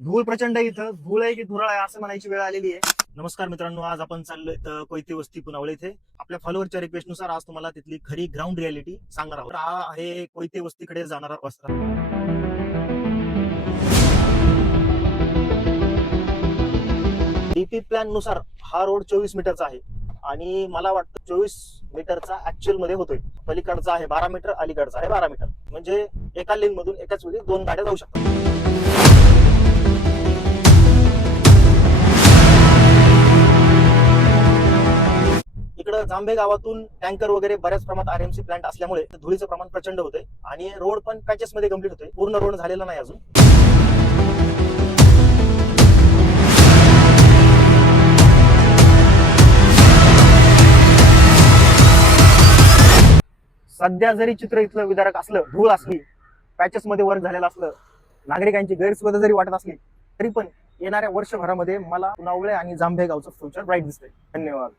धूळ प्रचंड इथं. धूळ आहे की धुराळ आहे असं म्हणायची वेळ आलेली आहे. नमस्कार मित्रांनो, आज आपण चाललोय तर कोयते वस्ती पुनावळे इथे. आपल्या फॉलोअरच्या रिक्वेस्टनुसार आज तुम्हाला तिथली खरी ग्राउंड रियालिटी सांगणार आहोत. हा आहे कोयते वस्तीकडे जाणारा रस्ता. डीपी प्लॅन नुसार हा रोड 24 मीटरचा आहे आणि मला वाटतं 24 मीटरचा ऍक्च्युअल मध्ये होतोय. पलीकडचा आहे 12 मीटर, अलीकडचा आहे 12 मीटर. म्हणजे एका लेन मधून एकाच वेळी दोन गाड्या जाऊ शकतात. इकडं जांभे गावातून टँकर वगैरे बऱ्याच प्रमाणात आरएमसी प्लांट असल्यामुळे धुळीचं प्रमाण प्रचंड होतंय आणि रोड पण पॅचेस मध्ये कम्प्लीट होतोय. पूर्ण रोड झालेला नाही अजून. सध्या जरी चित्र इथलं विदारक असलं, धूळ असली, पॅचेस मध्ये वर्क झालेलं असलं, नागरिकांची गैरसोय जरी वाटत असली, तरी पण येणाऱ्या वर्षभरामध्ये मला पुनावळे आणि जांभे गावचं फ्युचर ब्राईट दिसतंय. धन्यवाद.